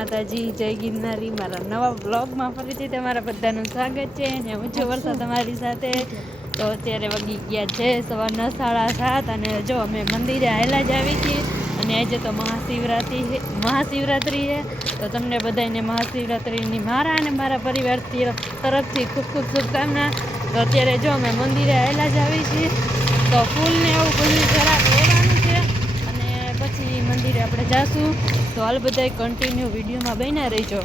માતાજી, જય ગિરનારી. મારા નવા બ્લોગમાં ફરીથી તમારા બધાનું સ્વાગત છે અને હું છું વર્ષા તમારી સાથે. તો અત્યારે વાગી ગયા છે સવારના 7:30 અને જો અમે મંદિરે આવેલા જ આવી છીએ અને આજે તો મહાશિવરાત્રિ છે. તો તમને બધાને મહાશિવરાત્રિની મારા અને મારા પરિવાર તરફથી ખૂબ ખૂબ શુભકામના. તો અત્યારે જો અમે મંદિરે આવેલા જ આવી છીએ તો ફૂલને એવું બધું ખરાબ રહેવાનું છે અને પછી મંદિરે આપણે જાશું. તો હાલ બધાય કન્ટિન્યુ વિડીયોમાં બન્યા રહીજો.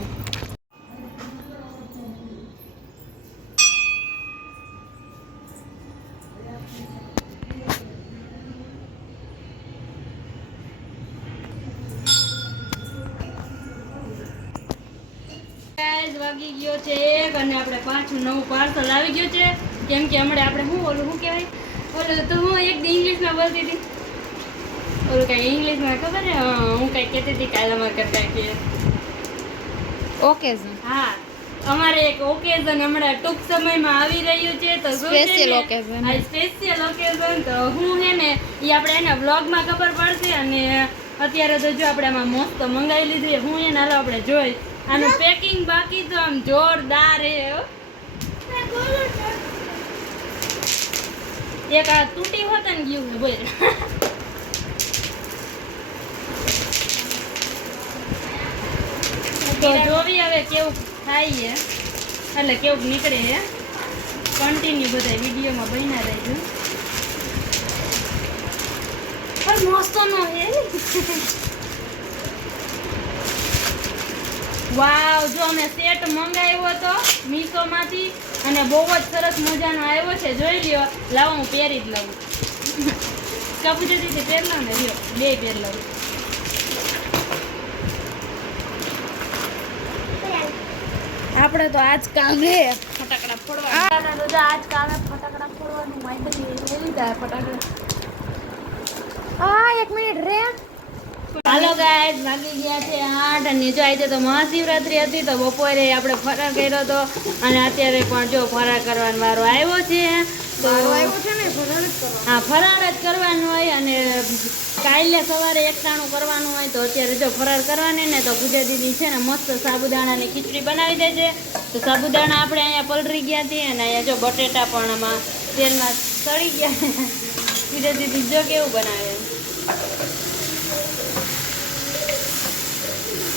વાગી ગયો છે 1 અને આપણે પાછું નવું પાર્સલ આવી ગયું છે. કેમ કે હમણાં આપણે શું કહેવાય ઓલું તો હું એક દી ઇંગ્લિશમાં બોલતી હતી, ઓલું કઈ ઇંગ્લિશમાં ખબર ને હું કઈ કહેતી હતી કાલે અમારે કરતા કે ઓકેઝન. હા, અમારે એક ઓકેઝન હમણાં ટૂંક સમયમાં આવી રહ્યું છે. તો સ્પેશિયલ ઓકેઝન. હા, સ્પેશિયલ ઓકેઝન. તો હું હે ને એ આપણે એના વ્લોગમાં ખબર પડશે અને અત્યારે તો જો આપણે આમાં મસ્ત મંગાવી લીધી. હું એને હાલો આપણે જોઈ આનું પેકિંગ બાકી તો આમ જોરદાર હે. એક આ તૂટી હોત ને ગયું ને બોલ. તો જોવી હવે કેવું થાય છે એટલે કેવું નીકળે છે. કન્ટિન્યુ બધા વિડીયોમાં બન્યા રહેજો. મસ્ત નો હે. વાવ, જો અમે સેટ મંગાવ્યો હતો મીશોમાંથી અને બહુ જ સરસ મજાનો આવ્યો છે. જોઈ લ્યો. લાવો હું પહેરી જ લઉં. કાપુ જતી પહેર લઉં ને. લ્યો, 2 પહેર લઉં. આપણે તો આજ કામ હે ફટાકડા ફોડવા. આજ કામ હે ફટાકડા ફોડવાનું. માઇન્ડ લીધા ફટાકડા. 1 મિનિટ રે. હાલો ગાઈસ, વાગી ગયા છે 8 અને જો આજે તો મહાશિવરાત્રી હતી તો બપોરે આપણે ફરાર કર્યો હતો અને અત્યારે પણ જો ફરાર કરવાનો વારો આવ્યો છે. તો હા, ફરાર જ કરવાનું હોય અને કાલે સવારે એકટાણું કરવાનું હોય. તો અત્યારે જો ફરાર કરવાની ને તો પૂજા દીદી છે ને મસ્ત સાબુદાણાની ખીચડી બનાવી દે છે. તો સાબુદાણા આપણે અહીંયા પલળી ગયા હતી અને અહીંયા જો બટેટા પણ આમાં તેલમાં સળી ગયા. પૂજા દીદી જો કેવું બનાવે.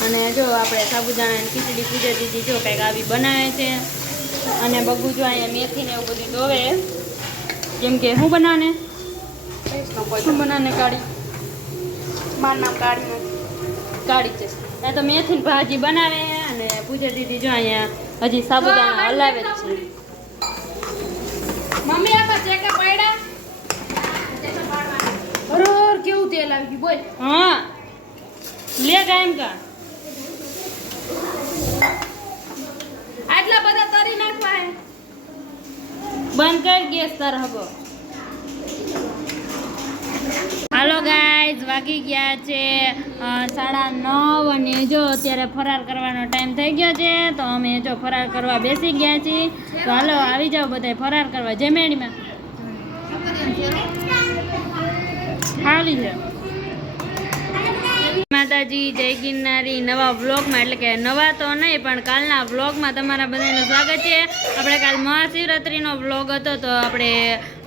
અને જો આપણે સાબુદાણાની ખીચડી પૂજા દીદી જો કંઈક આવી બનાવે છે અને બગું જો અહીંયા મેથીને એવું બધું ધોવે. જેમ કે શું બનાવે કાળી મારું નામ કાળી છે. ત્યાં તો મેથીની ભાજી બનાવે અને પૂજા દીદી જો અહીંયા હજી સાબુદાણા હલાવે જ છે. મમ્મી આમાં ચેકા પડ્યા બરોબર કેવું તેલ આવી ગયું બોલ. હા, લે કાયમ કા આટલા બધા તરી નાખવા હે. બંધ કર ગેસ તાર હબો. હાલો ગાઈઝ, વાગી ગયા છે 9:30 અને જો અત્યારે ફરાર કરવાનો ટાઈમ થઈ ગયો છે. તો અમે જો ફરાર કરવા બેસી ગયા છીએ. તો હાલો આવી જાઓ બધા ફરાર કરવા. જમેડીમાં ખાલી છે. માતાજી, જય ગિરનારી. નવા વ્લોગમાં એટલે કે નવા તો નહીં પણ કાલના વ્લોગમાં તમારા બધાનું સ્વાગત છે. આપણે કાલ મહાશિવરાત્રિનો વ્લોગ હતો તો આપણે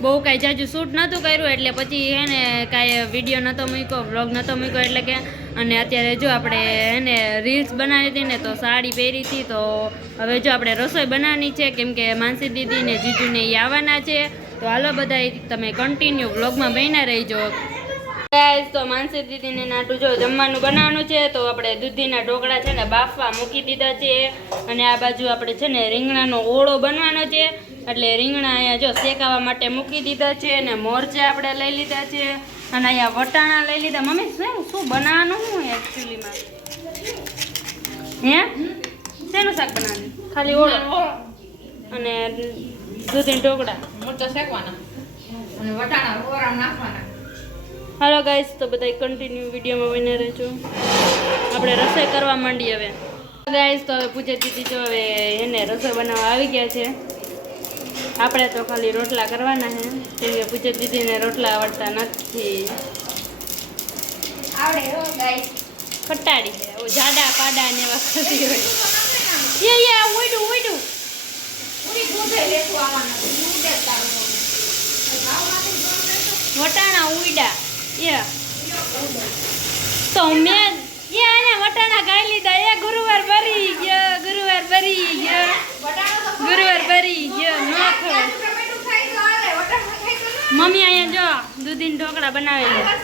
બહુ કાંઈ જાજુ શૂટ નહોતું કર્યું એટલે પછી હે ને કાંઈ વિડીયો નહોતો મૂક્યો, વ્લોગ નહોતો મૂક્યો એટલે કે. અને અત્યારે જો આપણે એને રીલ્સ બનાવી હતી ને તો સાડી પહેરી હતી. તો હવે જો આપણે રસોઈ બનાવવાની છે કેમ કે માનસી દીદી ને જીજુને એ આવવાના છે. તો હાલો બધા તમે કન્ટિન્યુ વ્લોગમાં બન્યા રહીજો. તો માનસી દીદીને નાટું જો જમવાનું બનાવવાનું છે. તો આપણે દૂધીના ઢોકળા છે ને બાફવા મૂકી દીધા છે અને આ બાજુ આપણે છે ને રીંગણાનો ઓળો બનવાનો છે એટલે રીંગણા અહીંયા જો શેકાવા માટે મૂકી દીધા છે અને મોરચા આપણે લઈ લીધા છે અને અહીંયા વટાણા લઈ લીધા. મમ્મી શું બનાવવાનું શું એકચ્યુઅલીમાં હે શેનું શાક બનાવવાનું? ખાલી ઓળો અને દૂધીના ઢોકળા મોરચા શેકવાના અને વટાણા ઓરા નાખવાના. હાલો ગાઈસ, તો બધા કન્ટિન્યુ વિડીયોમાં બન્યા રહેજો. આપણે રસોઈ કરવા માંડીએ હવે ગાઈસ. તો હવે પૂજા દીદી જો હવે એને રસોઈ બનાવવા આવી ગયા છે. આપણે તો ખાલી રોટલા કરવાના છે કેમ કે પૂજા દીદીને રોટલા આવડતા નથી. આવડે હો ગાઈસ, ખટાડી છે જાડા પાડા ને એવા ખસી હોય ઉડું વટાણા ઉડા તો મેં એને વટાણા ખાઈ લીધા એ ગુરુવાર ભરી ગયો ગુરુવાર ભરી ગયો ન ખાવ મમ્મી અહીંયા જો દૂધીન ઢોકળા બનાવેલા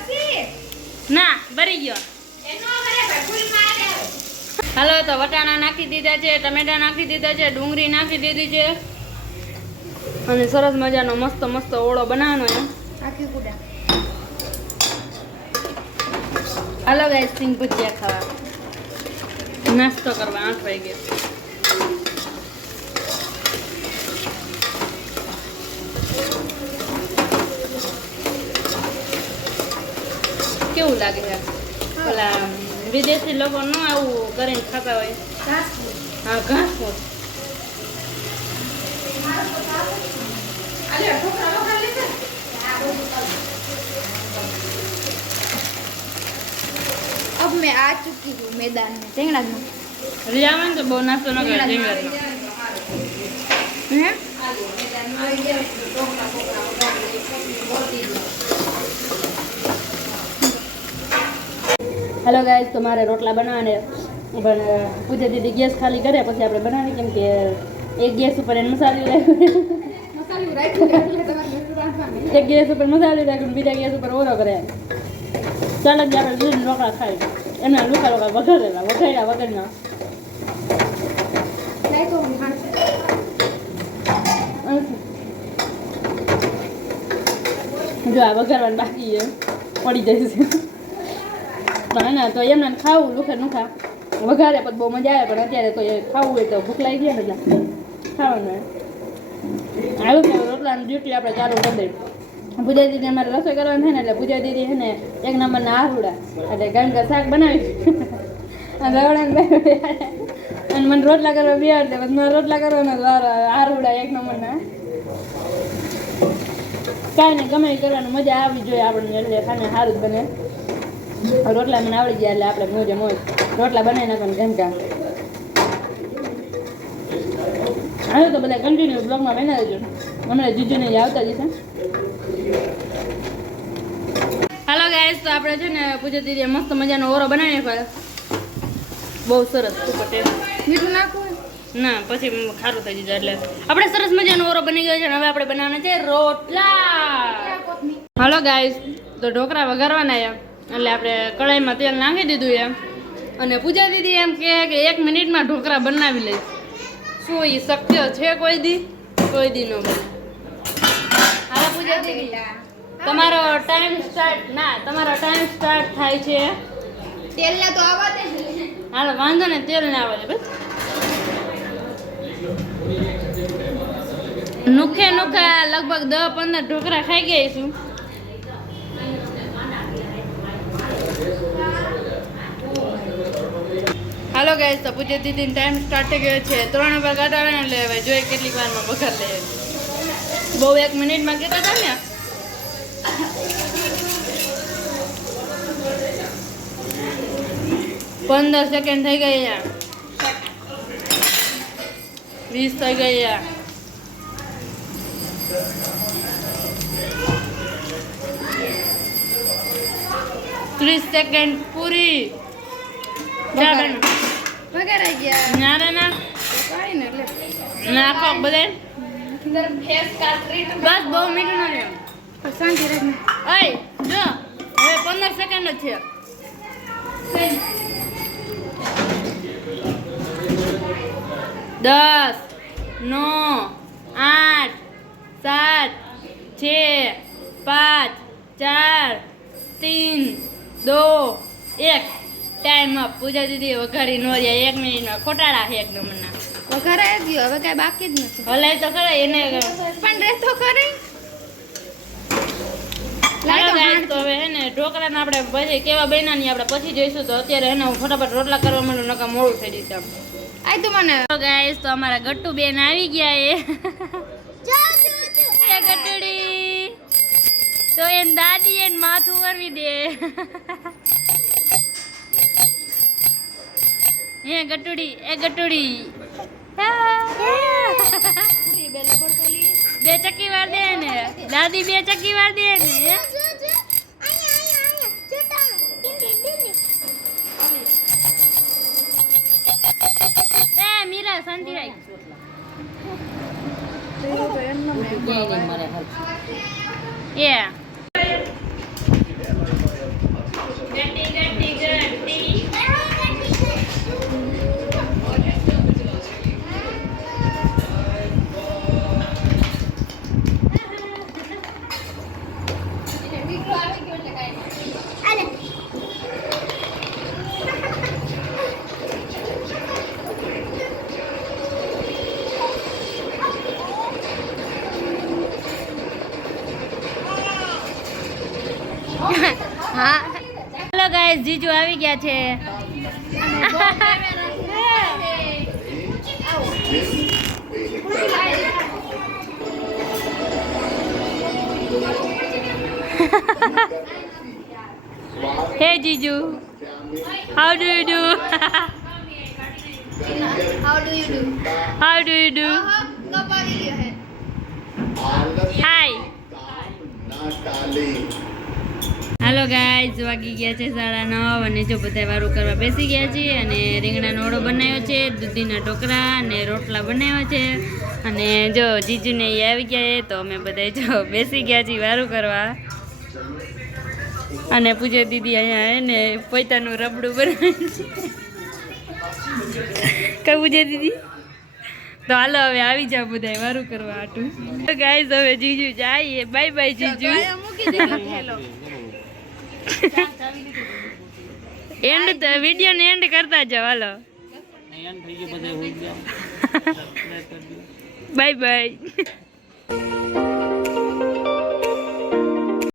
ના ભરી ગયો હાલો તો વટાણા નાખી દીધા છે ટમેટા નાખી દીધા છે ડુંગળી નાખી દીધી છે અને સરસ મજાનો મસ્ત મસ્ત ઓળો બનાવવાનો એમ હાલો ગાઈસ સિંગ ભજીયા ખાવા નાસ્તો કરવા 8 વાગે કેવું લાગે છે ઓલા વિદેશી લોકો ન આવું કરીને ખાતા હોય હા ઘાસ ફૂસ अब मैं आ चुकी हूँ मैदान में टेंगड़ा में रियावन तो बहुत नाश्तो न करे टेंगड़ा हैं હેલો ગાઈસ તો મારે રોટલા બનાવવાને પણ પૂજા દીદી ગેસ ખાલી કરે પછી આપણે બનાવીએ કેમ કે એક ગેસ ઉપર એને મસાલું રાખ્યું એક ગેસ ઉપર મસાલું રાખ્યું બીજા ગેસ ઉપર ઓરો કરે ચાલ જ આપણે દૂધ રોટલા ખાઈ એમના લુકા લોકા વઘારેલા વઘાર્યા વગરના જો આ વઘારવાનું બાકી છે પડી જશે પણ ને તો એમને ખાવું લુખે નુખા વઘારે પછી બહુ મજા આવે પણ અત્યારે તો એ ખાવું હોય તો ભૂખ લાગી જાય ને એટલે ખાવાનું આવું કે રોટલાની ડ્યુટી આપણે ચાલુ કરી દઈએ પૂજા દીદી અમારે રસોઈ કરવાની થાય ને એટલે પૂજા દીદી છે ને એક નંબરના આરુડા એટલે કારણ કે શાક બનાવી અને રવડાને અને મને રોટલા કરવા બેહાડ દે પછી મને રોટલા કરવાના આરુડા એક નંબરના કાંઈ નહીં ગમે એ કરવાનું મજા આવી જોઈએ આપણને એટલે ખાને સારું જ બને રોટલા મને આવડી ગયા એટલે આપણે મોજે મોજ રોટલા બનાવી નાખવાનું કેમ કા હવે તો બધા કન્ટિન્યુ બ્લોગમાં બના દેજો હમણાં જીજુને આવતા જશે હાલો ગાઈસ તો આપણે છે ને પૂજા દીદીએ મસ્ત મજાનો ઓરો બનાવી નાખ્યો બહુ સરસ સુપર ટેસ્ટ મીઠું નાખવું ના પછી ખારું થઈ જશે એટલે આપણે સરસ મજાનો ઓરો બની ગયો છે અને હવે આપણે બનાવવાના છે રોટલા હાલો ગાઈસ તો ઢોકળા વઘારવાના એમ એટલે આપણે કઢાઈમાં તેલ નાખી દીધું એમ અને પૂજા દીદી એમ કહે કે 1 મિનિટમાં ઢોકળા બનાવી લઈશ શું એ શક્ય છે કોઈ દી ન બને હાલો પૂજા દીદી તમારો ટાઈમ સ્ટાર્ટ થાય છે તેલના તો આવવા દે હાલો વાંધો ને તેલ ના આવે બસ નુખા લગભગ 10-15 ઢોકળા ખાઈ ગયા છું હાલો ગાઈસ તો પૂજા દીદીનો ટાઈમ સ્ટાર્ટ થઈ ગયો છે 3 નંબર કાઢાવે ને એટલે હવે જોઈએ કેટલીક વારમાં વઘાર લઈએ બહુ 1 મિનિટમાં કહેતા હતા ને 15 સેકન્ડ થઈ ગયા 20 થઈ ગયા 30 સેકન્ડ પૂરી વગેરે ગયા ના કાઈ ને એટલે નાખો બધે અંદર ફેસ કાટરી બસ બહુ મીઠું ના લેવું શાંતિ રાખને ઓય જો હવે 15 સેકન્ડ જ છે 10 9 8 7 6 5 4 3 2 1 ટાઈમ અપ પૂજા દીદી વઘારી નો રહ્યા 1 મિનિટમાં ખોટાડા છે એક નંબરના વઘારાય ગયો હવે કઈ બાકી જ નથી હલાય તો ખરા એને પણ રે તો ખરી લાઈટ ગાઈસ તો હવે હે ને ઢોકળાને આપણે પછી કેવા બન્યા આપણે પછી જોઈશું તો અત્યારે હે ને હું ફટાફટ રોટલા કરવા માંડું નકા મોડું થઈ જશે આય તો મને ગાઈસ તો અમારા ગટ્ટુ બેન આવી ગયા એ ગટડી તો એન દાદી એન માથું વરવી દે હે ગટુડી એ ગટુડી બે ચક્કી વાર દે ને દાદી બે ચક્કી વાર દે ને એ મીરા શાંતિ રાખ એ ગટ્ટી ગટ્ટી ગટ્ટી હા હેલો ગાઈસ જીજુ આવી ગયા છે હે જીજુ how do you do how do you do how do you do કપાવી ગયો હે હાય હાલો ગાઈઝ વાગી ગયા છે 9:30 અને જો બધા વારું કરવા બેસી ગયા છીએ અને રીંગણાનો ઓળો બનાવ્યો છે દૂધીના ઢોકળા અને રોટલા બનાવ્યો છે અને જો જીજુને એ આવી ગયા છે તો અમે બધા જો બેસી ગયા છીએ વારું કરવા અને પૂજા દીદી અહીંયા એને પોતાનું રબડું બનાવ્યું છે કઈ પૂજા દીદી તો હાલો હવે આવી જાવ બધા વારું કરવા આટું ગાઈઝ હવે જીજુ જાય બાય બાય જીજુ એન્ડ વિડિયો ને એન્ડ કરતા જાવ હાલો બાય બાય